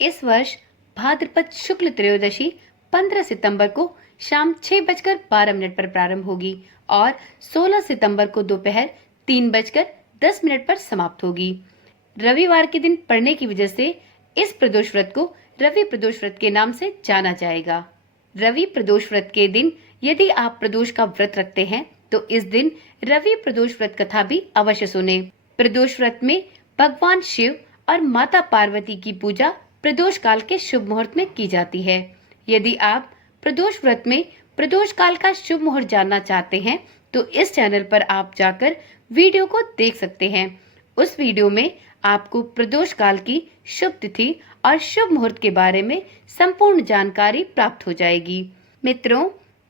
इस वर्ष भाद्रपद शुक्ल त्रयोदशी 15 सितंबर को शाम 6:12 पर प्रारंभ होगी और 16 सितंबर को दोपहर 3:10 पर समाप्त होगी। रविवार के दिन पड़ने की वजह से इस प्रदोष व्रत को रवि प्रदोष व्रत के नाम से जाना जाएगा। रवि प्रदोष व्रत के दिन यदि आप प्रदोष का व्रत रखते हैं तो इस दिन रवि प्रदोष व्रत कथा भी अवश्य सुने। प्रदोष व्रत में भगवान शिव और माता पार्वती की पूजा प्रदोष काल के शुभ मुहूर्त में की जाती है। यदि आप प्रदोष व्रत में प्रदोष काल का शुभ मुहूर्त जानना चाहते हैं तो इस चैनल पर आप जाकर वीडियो को देख सकते हैं। उस वीडियो में आपको प्रदोष काल की शुभ तिथि और शुभ मुहूर्त के बारे में संपूर्ण जानकारी प्राप्त हो जाएगी। मित्रों,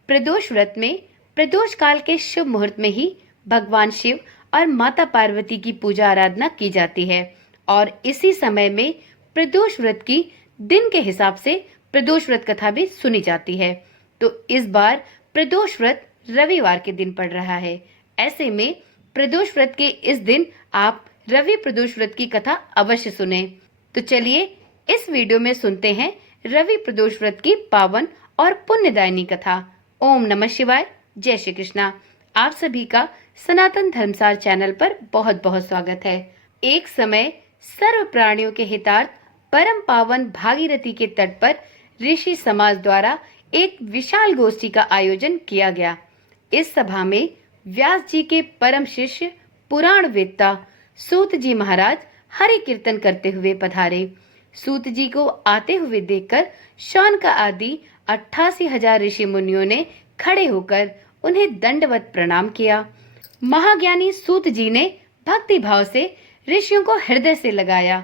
प्रदोष व्रत में प्रदोष काल के शुभ मुहूर्त में ही भगवान शिव और माता पार्वती की पूजा आराधना की जाती है और इसी समय में प्रदोष व्रत की दिन के हिसाब से प्रदोष व्रत कथा भी सुनी जाती है। तो इस बार प्रदोष व्रत रविवार के दिन पड़ रहा है। ऐसे में प्रदोष व्रत के इस दिन आप रवि प्रदोष व्रत की कथा अवश्य सुने। तो चलिए इस वीडियो में सुनते हैं रवि प्रदोष व्रत की पावन और पुण्यदायिनी कथा। ओम नमः शिवाय, जय श्री कृष्णा। आप सभी का सनातन धर्मसार चैनल पर बहुत बहुत स्वागत है। एक समय सर्व प्राणियों के हितार्थ परम पावन भागीरथी के तट पर ऋषि समाज द्वारा एक विशाल गोष्ठी का आयोजन किया गया। इस सभा में व्यास जी के परम शिष्य पुराण वेत्ता सूत जी महाराज हरि कीर्तन करते हुए पधारे। सूत जी को आते हुए देखकर शौनक आदि 88,000 ऋषि मुनियों ने खड़े होकर उन्हें दंडवत प्रणाम किया। महाज्ञानी सूत जी ने भक्ति भाव से ऋषियों को हृदय से लगाया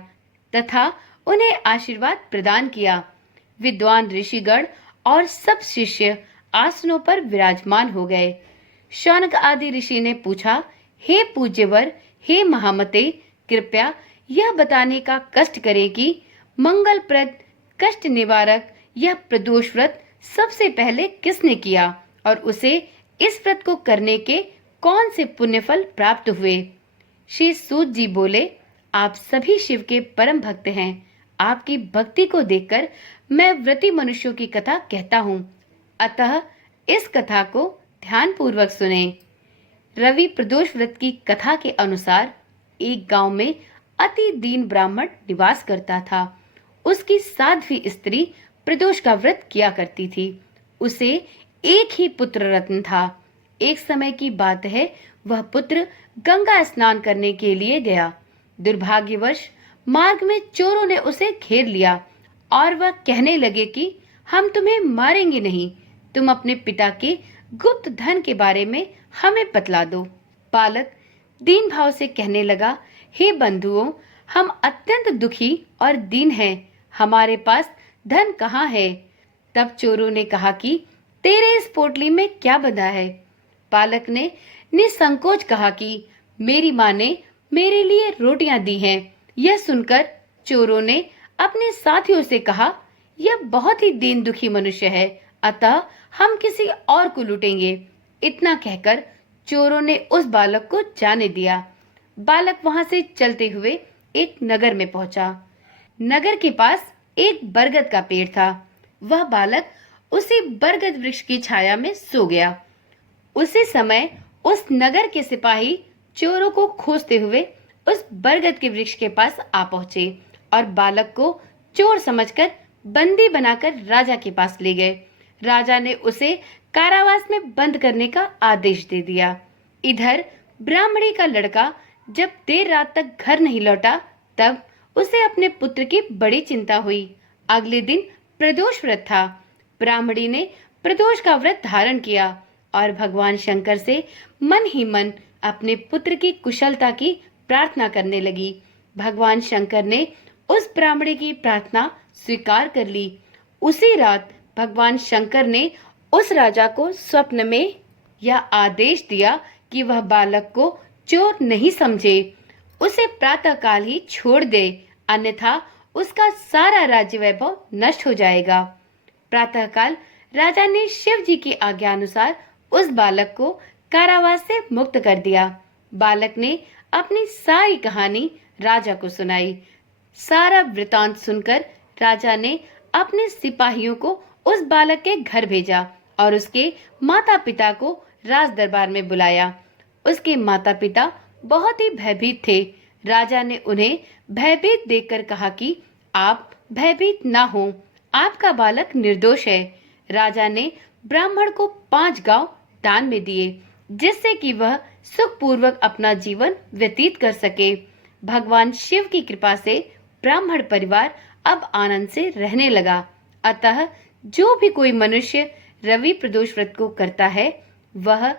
तथा उन्हें आशीर्वाद प्रदान किया। विद्वान ऋषिगण और सब शिष्य आसनों पर विराजमान हो गए। शौनक आदि ऋषि ने पूछा, हे पूज्यवर, हे महामते, कृपया यह बताने का कष्ट करें कि मंगलप्रद कष्ट निवारक यह प्रदोष व्रत सबसे पहले किसने किया और उसे इस व्रत को करने के कौन से पुण्यफल प्राप्त हुए। श्री सूत जी बोले, आप सभी शिव के परम भक्त हैं। आपकी भक्ति को देखकर मैं व्रती मनुष्यों की कथा कहता हूँ, अतः इस कथा को ध्यान पूर्वक सुने। रवि प्रदोष व्रत की कथा के अनुसार एक गांव में अति दीन ब्राह्मण निवास करता था। उसकी साध्वी स्त्री प्रदोष का व्रत किया करती थी। उसे एक ही पुत्र रत्न था। एक समय की बात है, वह पुत्र गंगा स्नान करने के लिए गया। दुर्भाग्यवश मार्ग में चोरों ने उसे घेर लिया और वह कहने लगे कि हम तुम्हें मारेंगे नहीं, तुम अपने पिता के गुप्त धन के बारे में हमें बतला दो। बालक दीन भाव से कहने लगा, हे बंधुओं, हम अत्यंत दुखी और दीन हैं, हमारे पास धन कहाँ है। तब चोरों ने कहा कि तेरे इस पोटली में क्या बंधा है। बालक ने निसंकोच कहा कि मेरी माँ ने मेरे लिए रोटियां दी हैं। यह सुनकर चोरों ने अपने साथियों से कहा, यह बहुत ही दीन दुखी मनुष्य है, अतः हम किसी और को लूटेंगे। इतना कहकर चोरों ने उस बालक को जाने दिया। बालक वहां से चलते हुए एक नगर में पहुंचा। नगर के पास एक बरगद का पेड़ था। वह बालक उसी बरगद वृक्ष की छाया में सो गया। उसी समय उस नगर के सिपाही चोरों को खोजते हुए उस बरगद के वृक्ष के पास आ पहुंचे और बालक को चोर समझकर बंदी बनाकर राजा के पास ले गए। राजा ने उसे कारावास में बंद करने का आदेश दे दिया। इधर ब्राह्मणी का लड़का जब देर रात तक घर नहीं लौटा, तब उसे अपने पुत्र की बड़ी चिंता हुई। अगले दिन प्रदोष व्रत था। ब्राह्मणी ने प्रदोष का व्रत धारण किया और भगवान शंकर से मन ही मन अपने पुत्र की कुशलता की प्रार्थना करने लगी। भगवान शंकर ने उस ब्राह्मणी की प्रार्थना स्वीकार कर ली। उसी रात भगवान शंकर ने उस राजा को स्वप्न में यह आदेश दिया कि वह बालक को चोर नहीं समझे, उसे प्रातःकाल ही छोड़ दे, अन्यथा उसका सारा राज्य वैभव नष्ट हो जाएगा। प्रातःकाल राजा ने शिव जी की आज्ञा अनुसार उस बालक को कारावास से मुक्त कर दिया। बालक ने अपनी सारी कहानी राजा को सुनाई। सारा वृतांत सुनकर राजा ने अपने सिपाहियों को उस बालक के घर भेजा और उसके माता पिता को राज दरबार में बुलाया। उसके माता पिता बहुत ही भयभीत थे। राजा ने उन्हें भयभीत देखकर कहा कि आप भयभीत ना हो, आपका बालक निर्दोष है। राजा ने ब्राह्मण को 5 गांव दान में दिए, जिससे कि वह सुखपूर्वक अपना जीवन व्यतीत कर सके। भगवान शिव की कृपा से ब्राह्मण परिवार अब आनंद से रहने लगा। अतः जो भी कोई मनुष्य रवि प्रदोष व्रत को करता है, वह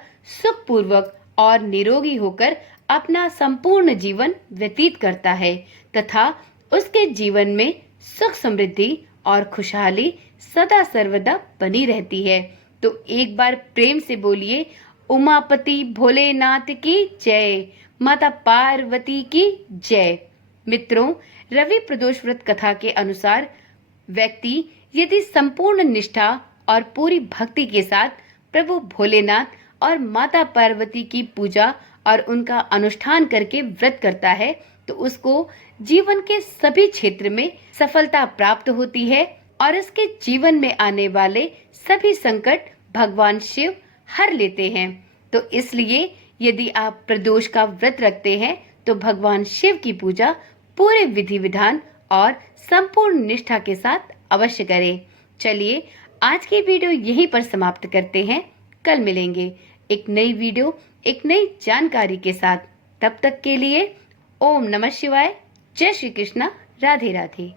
सुखपूर्वक और निरोगी होकर अपना संपूर्ण जीवन व्यतीत करता है तथा उसके जीवन में सुख समृद्धि और खुशहाली सदा सर्वदा बनी रहती है। तो एक बार प्रेम से बोलिए, उमापति भोलेनाथ की जय, माता पार्वती की जय। मित्रों, रवि प्रदोष व्रत कथा के अनुसार व्यक्ति यदि संपूर्ण निष्ठा और पूरी भक्ति के साथ प्रभु भोलेनाथ और माता पार्वती की पूजा और उनका अनुष्ठान करके व्रत करता है, तो उसको जीवन के सभी क्षेत्र में सफलता प्राप्त होती है और उसके जीवन में आने वाले सभी संकट भगवान शिव हर लेते हैं। तो इसलिए यदि आप प्रदोष का व्रत रखते हैं, तो भगवान शिव की पूजा पूरे विधि विधान और संपूर्ण निष्ठा के साथ अवश्य करें। चलिए, आज की वीडियो यहीं पर समाप्त करते हैं। कल मिलेंगे एक नई वीडियो, एक नई जानकारी के साथ। तब तक के लिए ओम नमः शिवाय, जय श्री कृष्णा, राधे राधे।